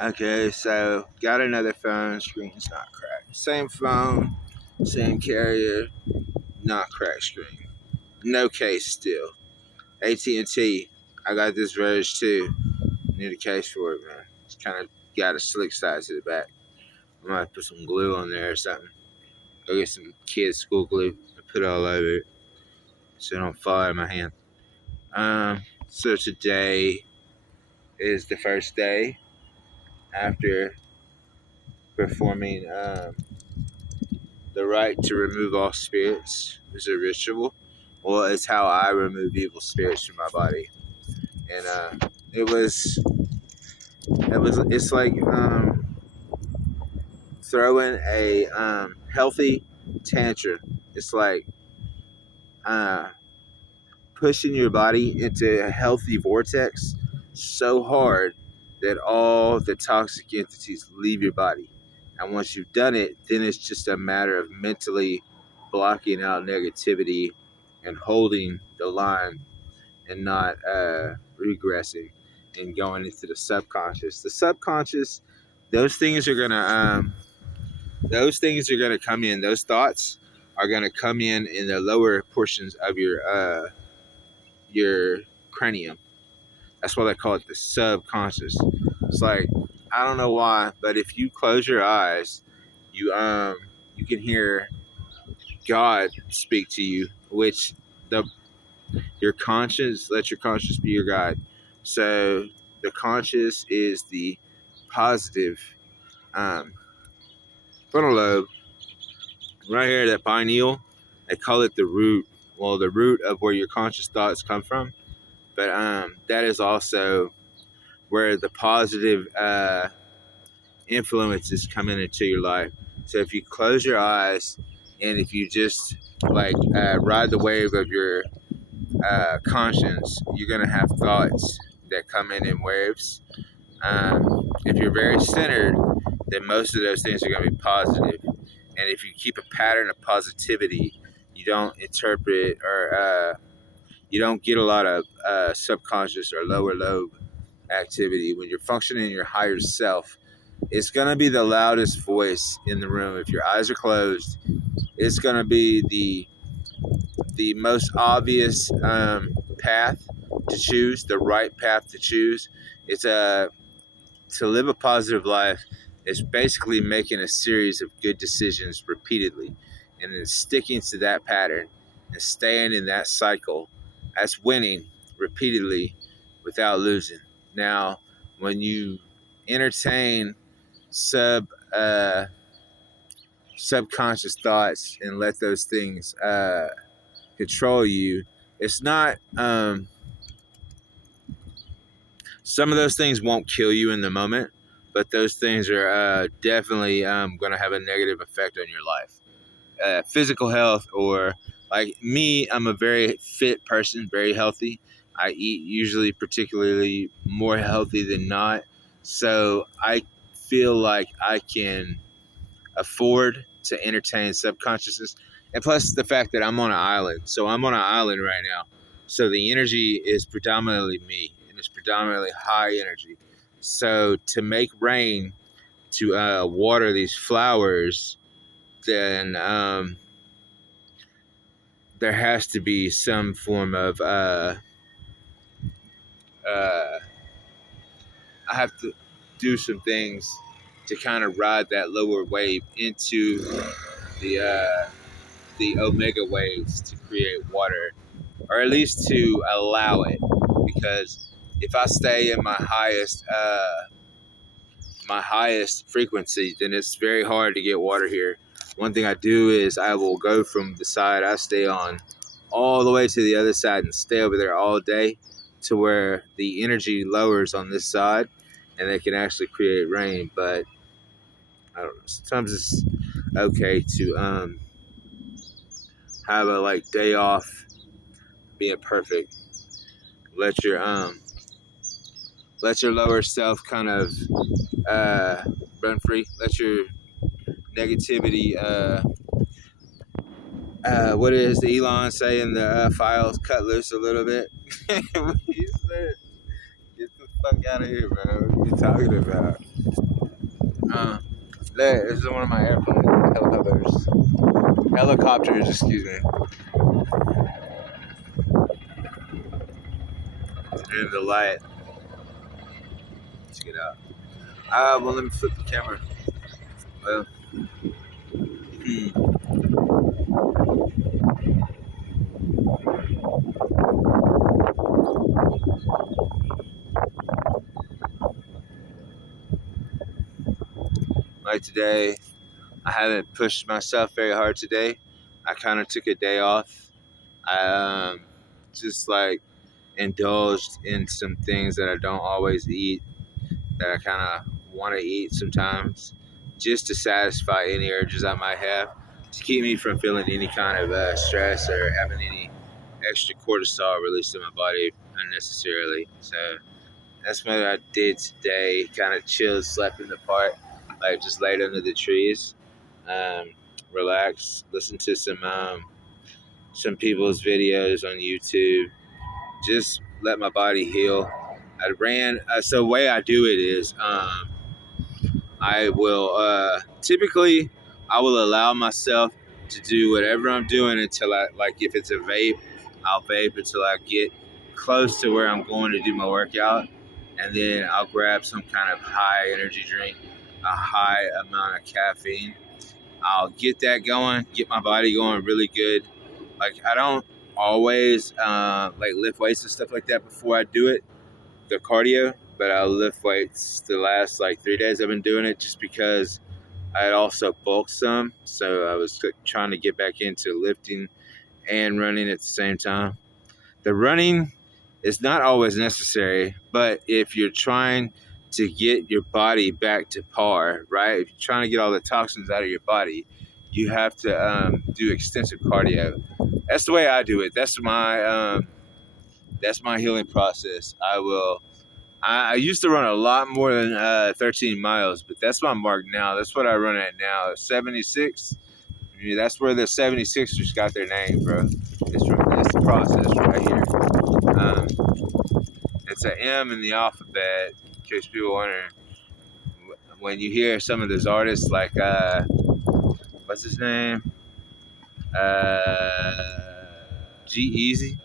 Okay, so got another phone, screen's not cracked. Same phone, same carrier, not cracked screen. No case still. AT&T, I got this Verge too. Need a case for it, man. It's kind of got a slick side to the back. I might put some glue on there or something. Go get some kids' school glue and put it all over it so it don't fall out of my hand. So today is the first day after performing the rite to remove all spirits. It's a ritual. Well, it's how I remove evil spirits from my body, and it's like throwing a healthy tantrum. It's like uh, pushing your body into a healthy vortex so hard that all the toxic entities leave your body. And once you've done it, then it's just a matter of mentally blocking out negativity and holding the line and not regressing and going into the subconscious. The subconscious, those things are gonna come in. Those thoughts are gonna come in the lower portions of your cranium. That's why they call it the subconscious. It's like, I don't know why, but if you close your eyes, you can hear God speak to you, which the your conscience, let your conscience be your guide. So the conscious is the positive um, frontal lobe right here, that pineal. They call it the root. Well, the root of where your conscious thoughts come from, but that is also where the positive influences come into your life. So if you close your eyes and if you just like ride the wave of your conscience, you're gonna have thoughts that come in waves. If you're very centered, then most of those things are gonna be positive. And if you keep a pattern of positivity, you don't interpret or you don't get a lot of subconscious or lower lobe activity. When you're functioning in your higher self, it's going to be the loudest voice in the room. If your eyes are closed, it's going to be the most obvious path to choose, the right path to choose. It's to live a positive life is basically making a series of good decisions repeatedly and then sticking to that pattern and staying in that cycle. That's winning repeatedly without losing. Now, when you entertain sub uh, subconscious thoughts and let those things control you, it's not. Some of those things won't kill you in the moment, but those things are definitely going to have a negative effect on your life. Physical health, or like me, I'm a very fit person, very healthy. I eat usually particularly more healthy than not. So I feel like I can afford to entertain subconsciousness. And plus the fact that I'm on an island. So I'm on an island right now. So the energy is predominantly me, and it's predominantly high energy. So to make rain, to water these flowers, then there has to be some form of I have to do some things to kind of ride that lower wave into the omega waves to create water, or at least to allow it. Because if I stay in my highest frequency, then it's very hard to get water here. One thing I do is I will go from the side I stay on all the way to the other side and stay over there all day to where the energy lowers on this side and they can actually create rain. But I don't know. Sometimes it's okay to have a like day off being perfect. Let your let your lower self kind of run free. Let your negativity what is Elon saying? The files cut loose a little bit. What he said? Get the fuck out of here, bro. What are you talking about? This is one of my airplane helicopters. Helicopters, excuse me. In the light. Let's get out. Well, let me flip the camera. Well, like today, I haven't pushed myself very hard today. I kind of took a day off. I just like indulged in some things that I don't always eat, that I kind of want to eat sometimes, just to satisfy any urges I might have, to keep me from feeling any kind of stress or having any extra cortisol released in my body unnecessarily. So that's what I did today. Kind of chilled, slept in the park, like just laid under the trees, um, relaxed, listened to some people's videos on YouTube. Just let my body heal. I ran. So the way I do it is, I will typically I will allow myself to do whatever I'm doing until I, like, if it's a vape, I'll vape until I get close to where I'm going to do my workout, and then I'll grab some kind of high energy drink, a high amount of caffeine. I'll get that going, get my body going really good. Like, I don't always like lift weights and stuff like that before I do it, the cardio, but I'll lift weights the last like 3 days I've been doing it, just because I had also bulked some. So I was trying to get back into lifting and running at the same time. The running is not always necessary, but if you're trying to get your body back to par, right? If you're trying to get all the toxins out of your body, you have to do extensive cardio. That's the way I do it. That's my healing process. I used to run a lot more than 13 miles, but that's my mark now. That's what I run at now. 76. I mean, that's where the 76ers got their name, bro. It's the process right here. It's an M in the alphabet, in case people wonder. When you hear some of those artists, like, what's his name? G-Eazy.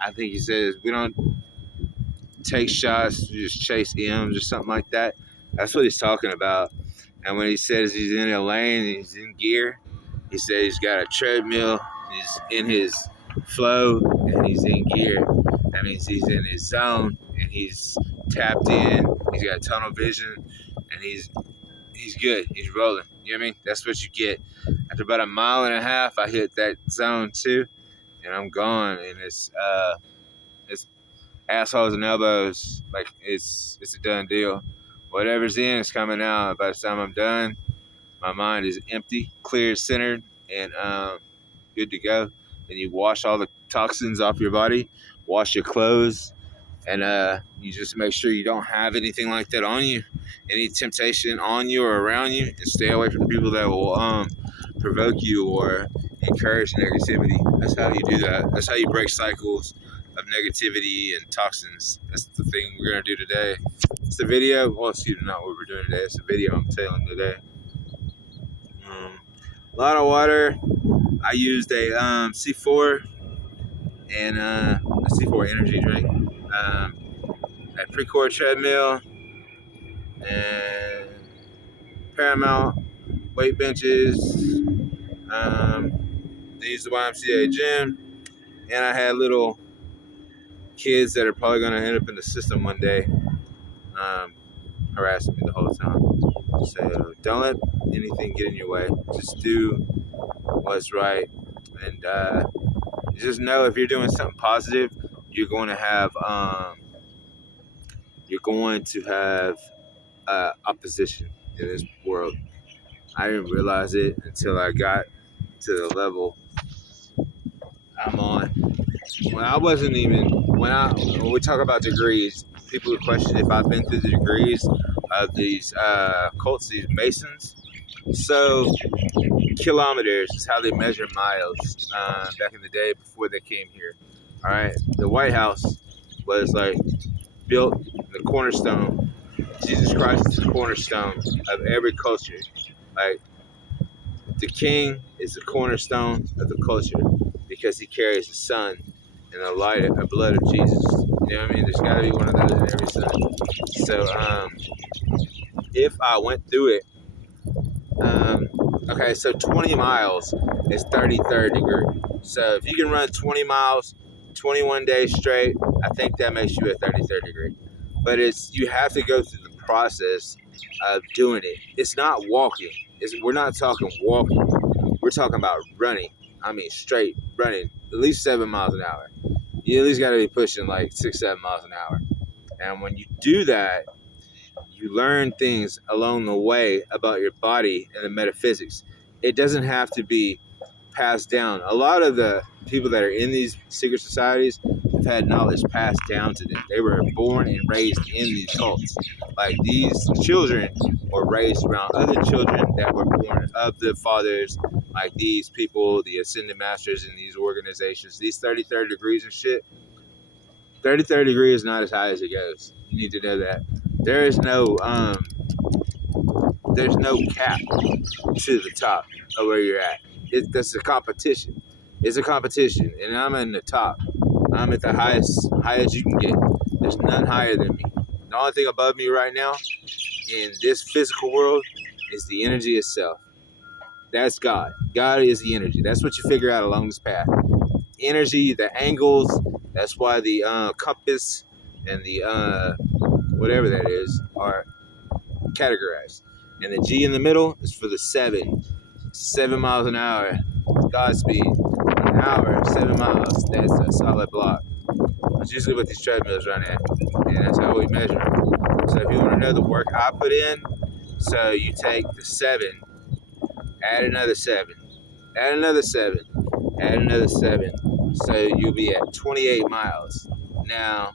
I think he says, we don't take shots, we just chase M's or something like that. That's what he's talking about. And when he says he's in a lane and he's in gear, he says he's got a treadmill, he's in his flow, and he's in gear. That means he's in his zone and he's tapped in, he's got tunnel vision, and he's good. He's rolling. You know what I mean? That's what you get. After about a mile and a half, I hit that zone too, and I'm gone. And it's assholes and elbows. Like, it's a done deal. Whatever's in is coming out. By the time I'm done, my mind is empty, clear, centered, and good to go. Then you wash all the toxins off your body, wash your clothes, and you just make sure you don't have anything like that on you, any temptation on you or around you, and stay away from people that will provoke you or encourage negativity. That's how you do that. That's how you break cycles of negativity and toxins. That's the thing we're gonna do today. It's the video. Well, excuse me, not what we're doing today. It's the video I'm telling today. A lot of water. I used a C4 and a C4 energy drink, a Precor treadmill, and Paramount weight benches. They used the YMCA gym, and I had little kids that are probably going to end up in the system one day, harassing me the whole time. So don't let anything get in your way. Just do what's right, and just know if you're doing something positive, you're going to have opposition in this world. I didn't realize it until I got to the level I'm on. When we talk about degrees, people would question if I've been through the degrees of these cults, these Masons. So kilometers is how they measure miles back in the day before they came here. All right, the White House was like built in the cornerstone. Jesus Christ is the cornerstone of every culture. Like, the king is the cornerstone of the culture because he carries the sun and the light and blood of Jesus. You know what I mean? There's got to be one of those in every son. So, if I went through it, okay, so 20 miles is 33rd degree. So if you can run 20 miles, 21 days straight, I think that makes you a 33rd degree. But you have to go through the process of doing it. It's not walking. We're not talking walking. We're talking about running. I mean, straight running, at least 7 miles an hour. You at least got to be pushing like 6, 7 miles an hour. And when you do that, you learn things along the way about your body and the metaphysics. It doesn't have to be passed down. A lot of the people that are in these secret societies have had knowledge passed down to them. They were born and raised in these cults. Like, these children were raised around other children that were born of the fathers, like these people, the ascended masters in these organizations. These 33rd degrees and shit. 33rd degree is not as high as it goes. You need to know that. There's no cap to the top of where you're at. That's a competition. It's a competition, and I'm in the top. I'm at the highest you can get. There's none higher than me. The only thing above me right now in this physical world is the energy itself. That's God. God is the energy. That's what you figure out along this path. Energy, the angles. That's why the compass and the whatever that is are categorized. And the G in the middle is for the 7 miles an hour. Godspeed. An hour, 7 miles. That's a solid block. That's usually what these treadmills run at. And that's how we measure them. So if you want to know the work I put in, so you take the 7, add another 7, add another 7, add another 7. So you'll be at 28 miles. Now,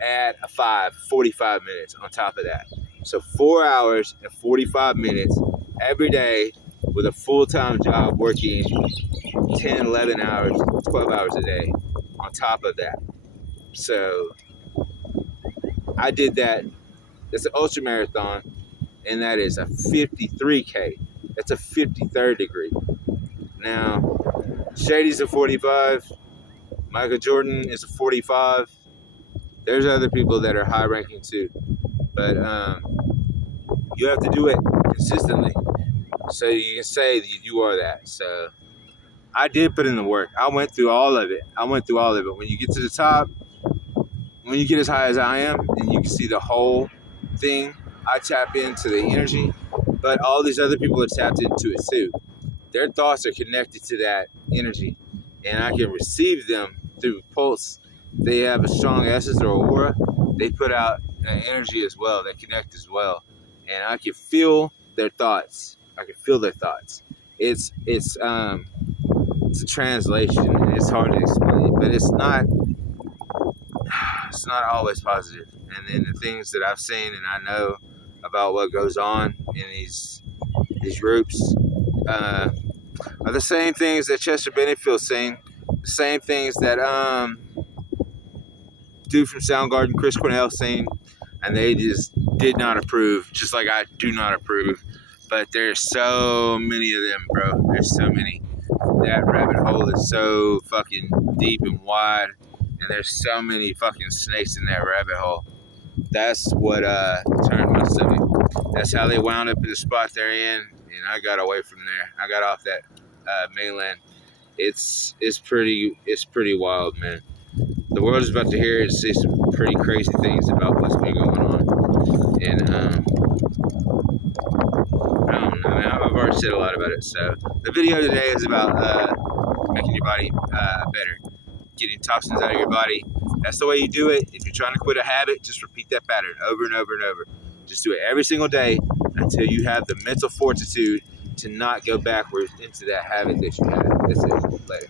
add a 45 minutes on top of that. So 4 hours and 45 minutes every day with a full-time job working 10, 11 hours, 12 hours a day on top of that. So I did that. That's an ultra marathon, and that is a 53K. That's a 53rd degree. Now, Shady's a 45. Michael Jordan is a 45. There's other people that are high ranking too. But you have to do it consistently so you can say that you are that. So I did put in the work. I went through all of it. When you get to the top, when you get as high as I am, and you can see the whole thing, I tap into the energy. But all these other people are tapped into it too. Their thoughts are connected to that energy, and I can receive them through pulse. They have a strong essence or aura. They put out an energy as well. They connect as well, and I can feel their thoughts. It's a translation, and it's hard to explain, but it's not always positive. And then the things that I've seen and I know about what goes on in these groups are the same things that Chester Benningfield's saying, the same things that dude from Soundgarden, Chris Cornell, saying, and they just did not approve, just like I do not approve. But there's so many of them, bro. There's so many. That rabbit hole is so fucking deep and wide, and there's so many fucking snakes in that rabbit hole. That's what turned my stomach. That's how they wound up in the spot they're in, and I got away from there. I got off that mainland. It's pretty wild, man. The world is about to hear and see some pretty crazy things about what's been going on, and I don't know, man. I've already said a lot about it. So the video today is about making your body better, getting toxins out of your body. That's the way you do it. If you're trying to quit a habit, just repeat that pattern over and over and over. Just do it every single day until you have the mental fortitude to not go backwards into that habit that you had. That's it. Later.